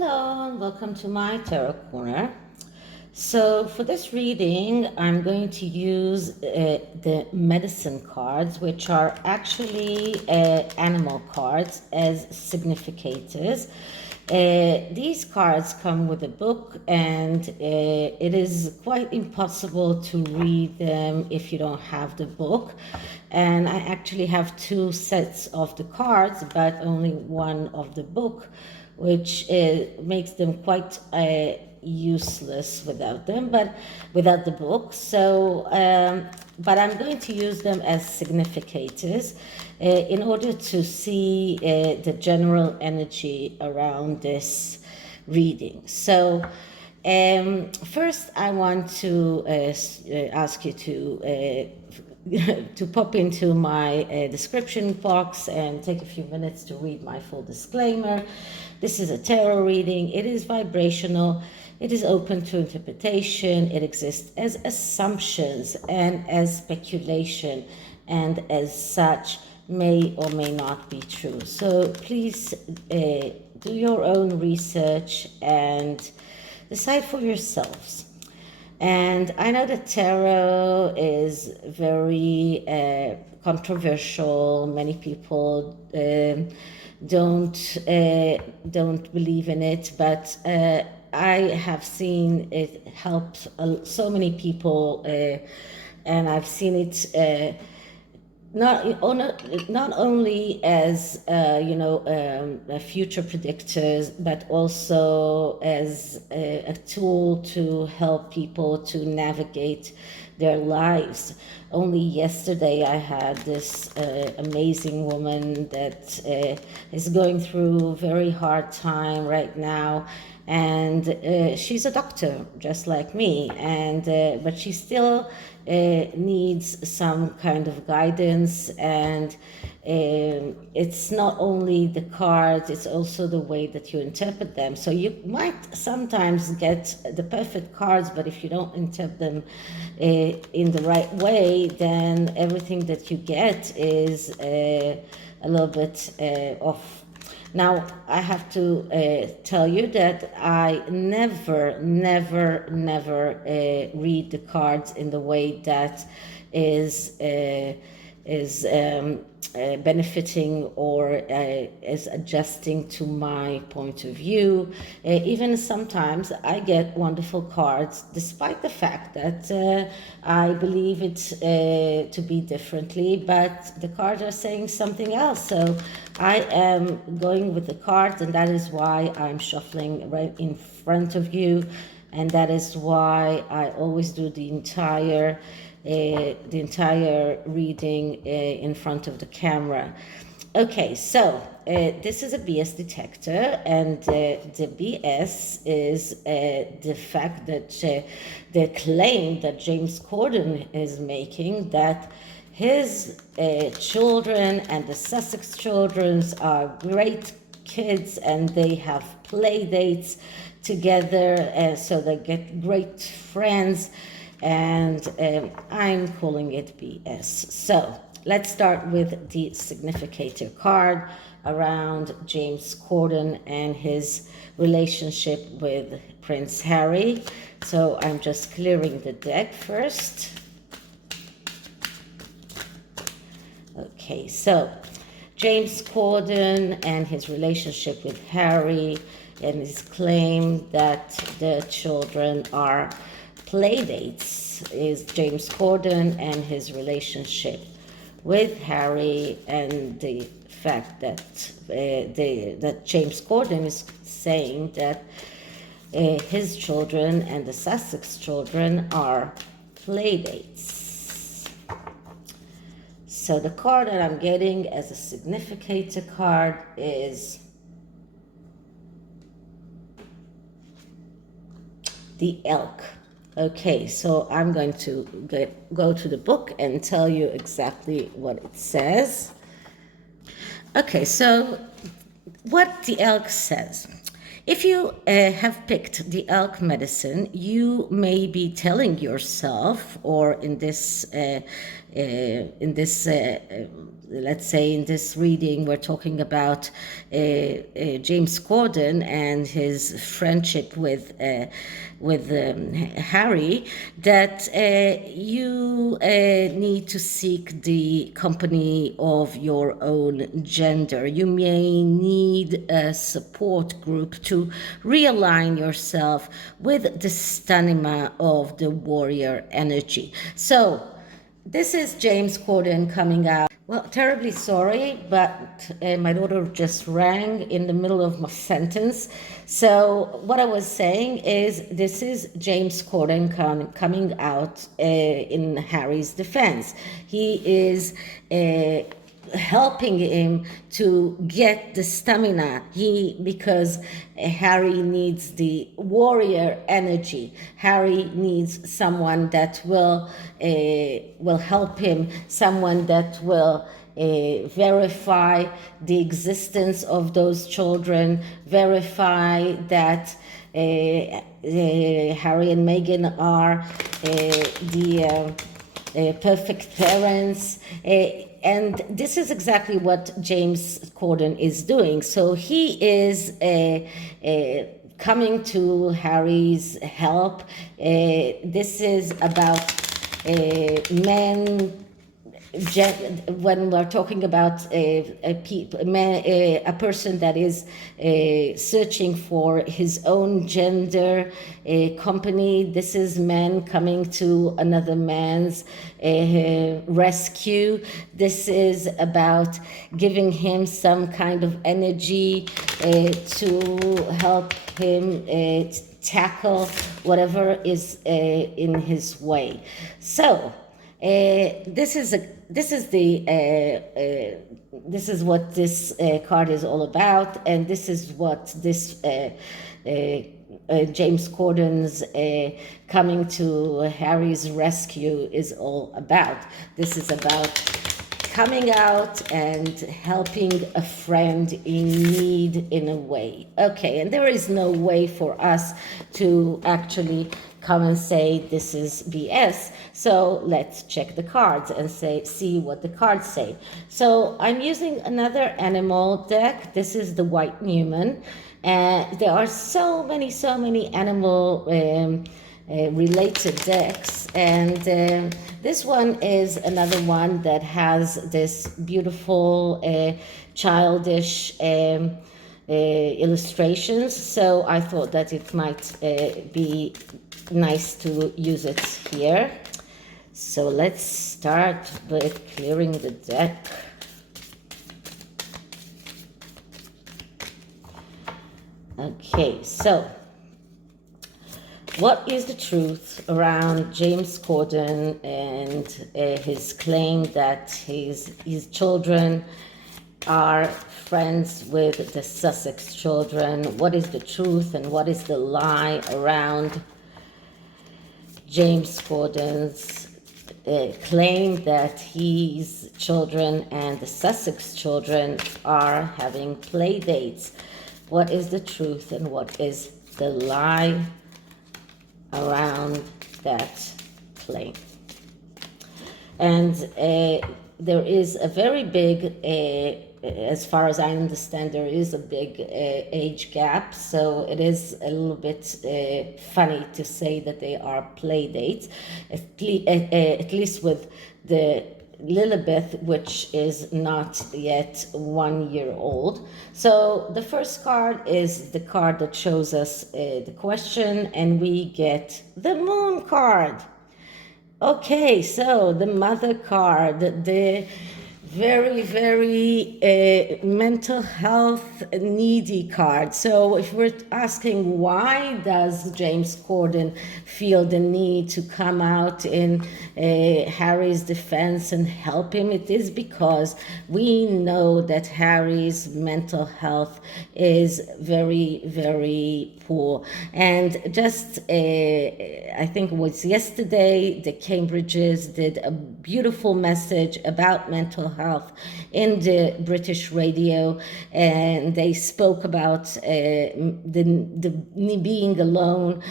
Hello and welcome to my tarot corner. So for this reading, I'm going to use the medicine cards, which are actually animal cards as significators. These cards come with a book, and it is quite impossible to read them if you don't have the book. And I actually have two sets of the cards, but only one of the book, which makes them quite useless without them, but without the book. So, but I'm going to use them as significators in order to see the general energy around this reading. So, first, I want to ask you to to pop into my description box and take a few minutes to read my full disclaimer. This is a tarot reading. It is vibrational. It is open to interpretation. It exists as assumptions and as speculation, and as such may or may not be true. So please do your own research and decide for yourselves. And I know that tarot is very controversial. Many people don't believe in it, but I have seen it help so many people, and I've seen it not only as future predictors, but also as a tool to help people to navigate their lives. Only yesterday I had this amazing woman that is going through a very hard time right now, and she's a doctor just like me, and but she still needs some kind of guidance, and it's not only the cards, it's also the way that you interpret them. So you might sometimes get the perfect cards, but if you don't interpret them in the right way, then everything that you get is a little bit off. Now, I have to tell you that I never read the cards in the way that is benefiting or is adjusting to my point of view. Even sometimes I get wonderful cards, despite the fact that I believe it to be differently, but the cards are saying something else. So I am going with the cards, and that is why I'm shuffling right in front of you, and that is why I always do the entire reading in front of the camera. Okay, so this is a BS detector, and the BS is the fact that the claim that James Corden is making, that his children and the Sussex children are great kids, and they have play dates together, so they get great friends, and I'm calling it BS. So let's start with the significator card around James Corden and his relationship with Prince Harry. So I'm just clearing the deck first. Okay, so James Corden and his relationship with Harry, and his claim that the children are playdates, is James Corden and his relationship with Harry, and the fact that that James Corden is saying that his children and the Sussex children are playdates. So the card that I'm getting as a significator card is the elk. Okay, so I'm going to go to the book and tell you exactly what it says. Okay, so what the elk says. If you have picked the elk medicine, you may be telling yourself, or in this let's say in this reading, we're talking about James Corden and his friendship with Harry, that you need to seek the company of your own gender. You may need a support group to realign yourself with the stamina of the warrior energy. So this is James Corden coming out. Well, terribly sorry, but my daughter just rang in the middle of my sentence. So what I was saying is, this is James Corden coming out in Harry's defense. He is helping him to get the stamina, because Harry needs the warrior energy. Harry needs someone that will help him, someone that will verify the existence of those children, verify that Harry and Meghan are the perfect parents. And this is exactly what James Corden is doing. So he is coming to Harry's help. This is about men. When we're talking about a person that is searching for his own gender company, this is men coming to another man's rescue. This is about giving him some kind of energy to help him tackle whatever is in his way. So this is what this card is all about, and this is what this James Corden's coming to Harry's rescue is all about. This is about coming out and helping a friend in need in a way. Okay, and there is no way for us to actually come and say this is BS. So let's check the cards and see what the cards say. So I'm using another animal deck. This is the white NEUMANN. There are so many animal related decks, and this one is another one that has this beautiful childish illustrations. So I thought that it might be nice to use it here. So let's start with clearing the deck. Okay, so what is the truth around James Corden and his claim that his children are friends with the Sussex children? What is the truth and what is the lie around James Corden's claim that his children and the Sussex children are having play dates? What is the truth and what is the lie around that claim? And there is a very big, as far as I understand, there is a big age gap. So it is a little bit funny to say that they are play dates, at least with the lilibet, which is not yet 1 year old. So the first card is the card that shows us the question, and we get the moon card. Okay, so the mother card, the very mental health needy card. So if we're asking why does James Corden feel the need to come out in Harry's defense and help him, it is because we know that Harry's mental health is very poor. And just I think it was yesterday, the Cambridges did a beautiful message about mental health in the British radio, and they spoke about the being alone,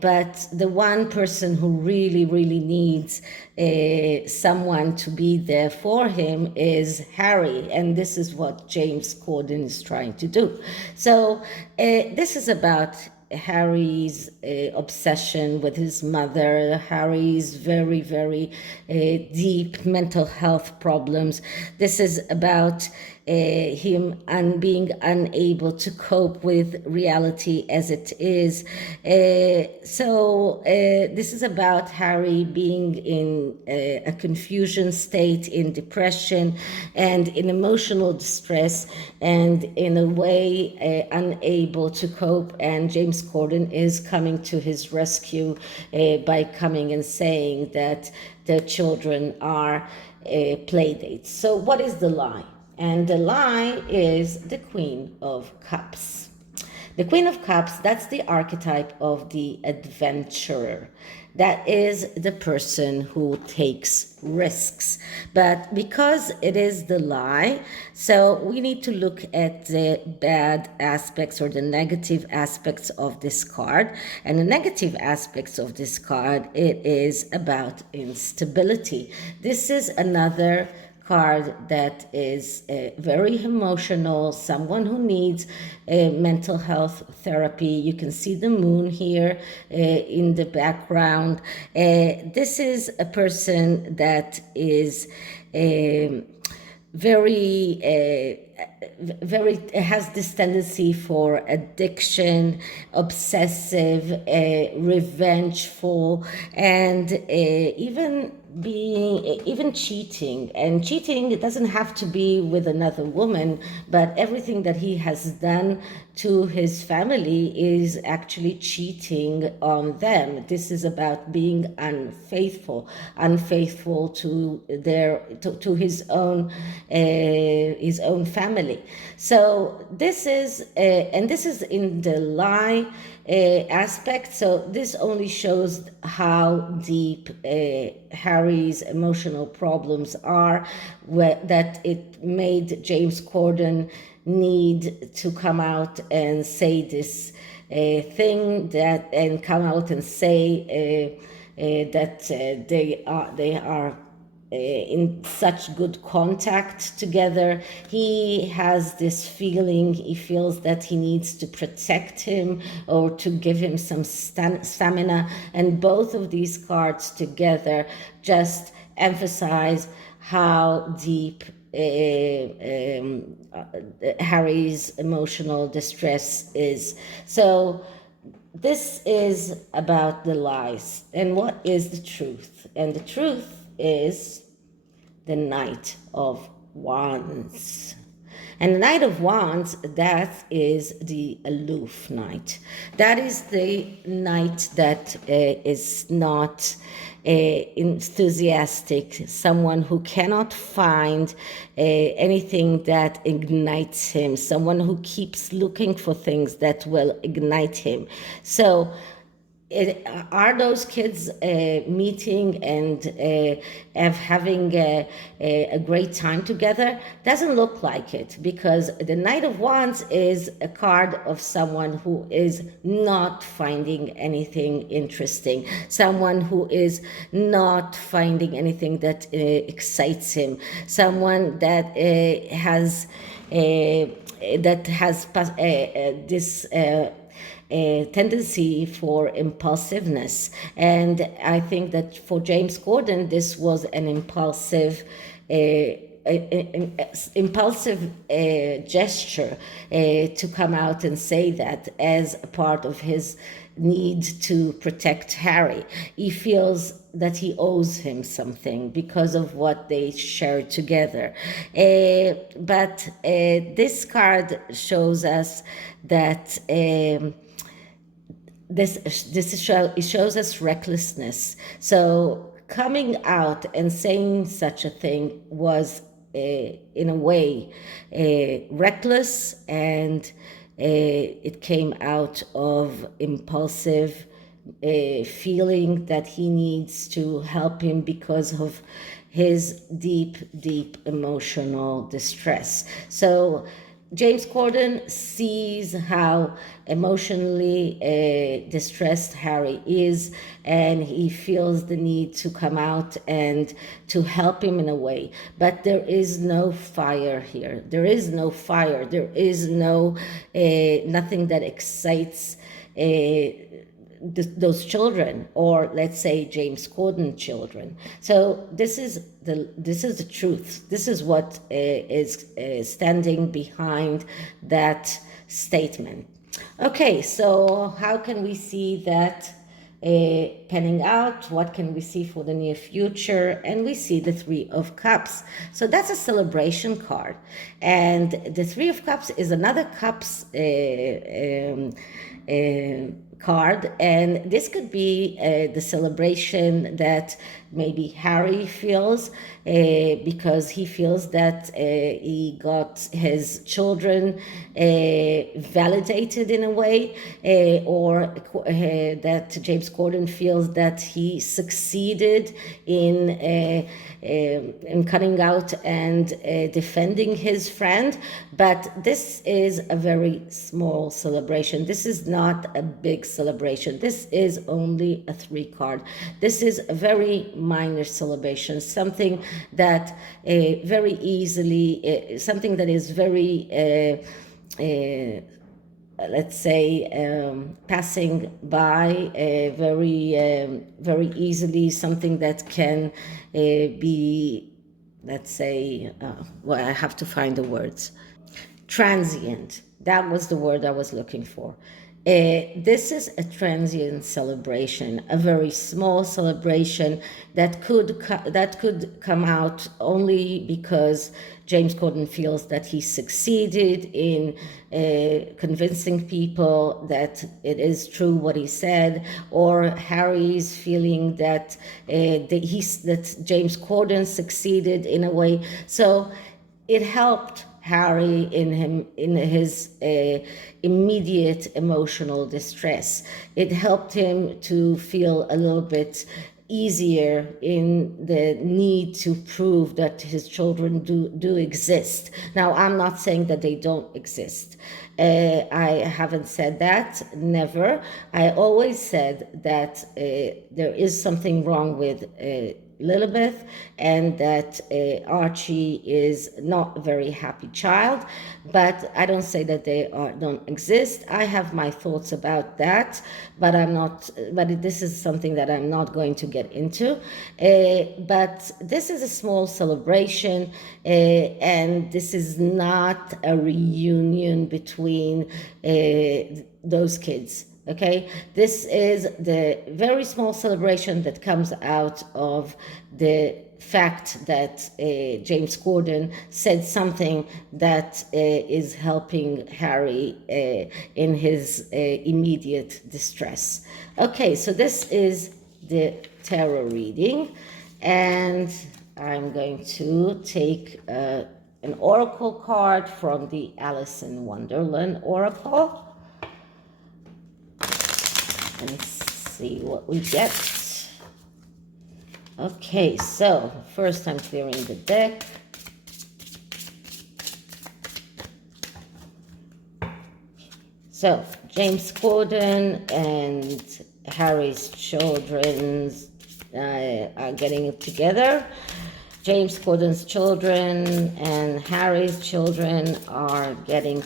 but the one person who really needs someone to be there for him is Harry, and this is what James Corden is trying to do. So this is about Harry's obsession with his mother, Harry's very deep mental health problems. This is about him being unable to cope with reality as it is. So this is about Harry being in a confusion state, in depression, and in emotional distress, and in a way unable to cope. And James Corden is coming to his rescue by coming and saying that the children are playdates. So what is the lie? And the lie is the Queen of Cups. The Queen of Cups, that's the archetype of the adventurer. That is the person who takes risks. But because it is the lie, so we need to look at the bad aspects or the negative aspects of this card. And the negative aspects of this card, it is about instability. This is another card that is very emotional, someone who needs mental health therapy. You can see the moon here in the background. This is a person that is very has this tendency for addiction, obsessive, revengeful, and even cheating. And cheating, it doesn't have to be with another woman, but everything that he has done to his family is actually cheating on them. This is about being unfaithful to his own family. So this is in the lie aspect. So this only shows how deep Harry's emotional problems are, that it made James Corden need to come out and say this thing, and come out and say that they are in such good contact together. He has this feeling, he feels that he needs to protect him or to give him some stamina, and both of these cards together just emphasize how deep Harry's emotional distress is. So this is about the lies. And what is the truth? And the truth is the Knight of Wands. And the Knight of Wands, that is the aloof knight. That is the knight that is not enthusiastic, someone who cannot find anything that ignites him, someone who keeps looking for things that will ignite him. So are those kids meeting and having a great time together? Doesn't look like it, because the Knight of Wands is a card of someone who is not finding anything interesting, someone who is not finding anything that excites him, someone that has this tendency for impulsiveness. And I think that for James Corden, this was an impulsive gesture to come out and say that as a part of his need to protect Harry. He feels that he owes him something because of what they shared together. But this card shows us that it shows us recklessness. So coming out and saying such a thing was in a way reckless, and it came out of impulsive feeling that he needs to help him because of his deep, deep emotional distress. So James Corden sees how emotionally distressed Harry is, and he feels the need to come out and to help him in a way. But there is no fire here. There is no fire. There is no nothing that excites those children, or let's say James Corden children. So this is the truth. This is what is standing behind that statement. Okay, so how can we see that panning out? What can we see for the near future? And we see the Three of Cups. So that's a celebration card, and the Three of Cups is another cups card, and this could be the celebration that maybe Harry feels because he feels that he got his children validated in a way, or that James Corden feels that he succeeded in coming out and defending his friend. But this is a very small celebration. This is not a big celebration. This is only a 3 card. This is a very minor celebration, something that very easily, something that is very let's say passing by very easily, something that can be, let's say, well, I have to find the words. Transient. That was the word I was looking for. This is a transient celebration, a very small celebration that could come out only because James Corden feels that he succeeded in convincing people that it is true what he said, or Harry's feeling that that James Corden succeeded in a way. So it helped Harry in his immediate emotional distress. It helped him to feel a little bit easier in the need to prove that his children do exist. Now, I'm not saying that they don't exist. I haven't said that, never. I always said that there is something wrong with Lilibet, and that Archie is not a very happy child, but I don't say that they don't exist. I have my thoughts about that, but I'm not. But this is something that I'm not going to get into. But this is a small celebration, and this is not a reunion between those kids. Okay, this is the very small celebration that comes out of the fact that James Corden said something that is helping Harry in his immediate distress. Okay, so this is the tarot reading, and I'm going to take an oracle card from the Alice in Wonderland oracle and see what we get. Okay, so first I'm clearing the deck. So James Corden and Harry's children are getting it together. James Corden's children and Harry's children are getting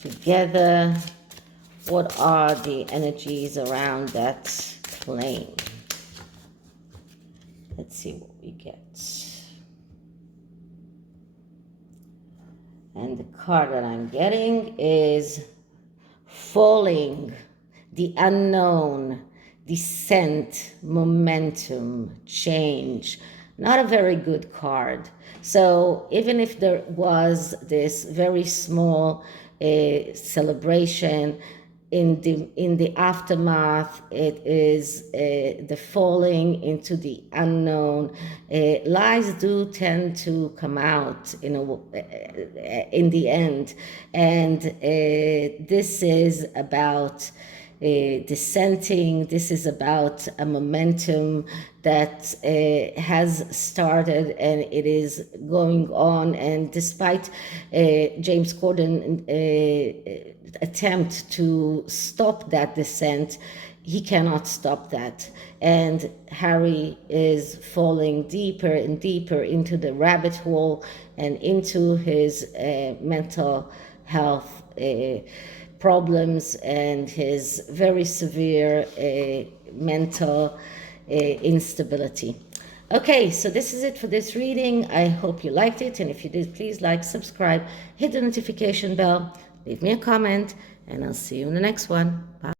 together. What are the energies around that plane? Let's see what we get. And the card that I'm getting is falling, the unknown, descent, momentum, change. Not a very good card. So even if there was this very small celebration, in the aftermath, it is the falling into the unknown. Lies do tend to come out in the end, and this is about dissenting. This is about a momentum that has started and it is going on. And despite James Corden attempt to stop that descent, he cannot stop that. And Harry is falling deeper and deeper into the rabbit hole and into his mental health problems and his very severe mental instability. Okay, so this is it for this reading. I hope you liked it, and if you did, please like, subscribe, hit the notification bell, leave me a comment, and I'll see you in the next one. Bye.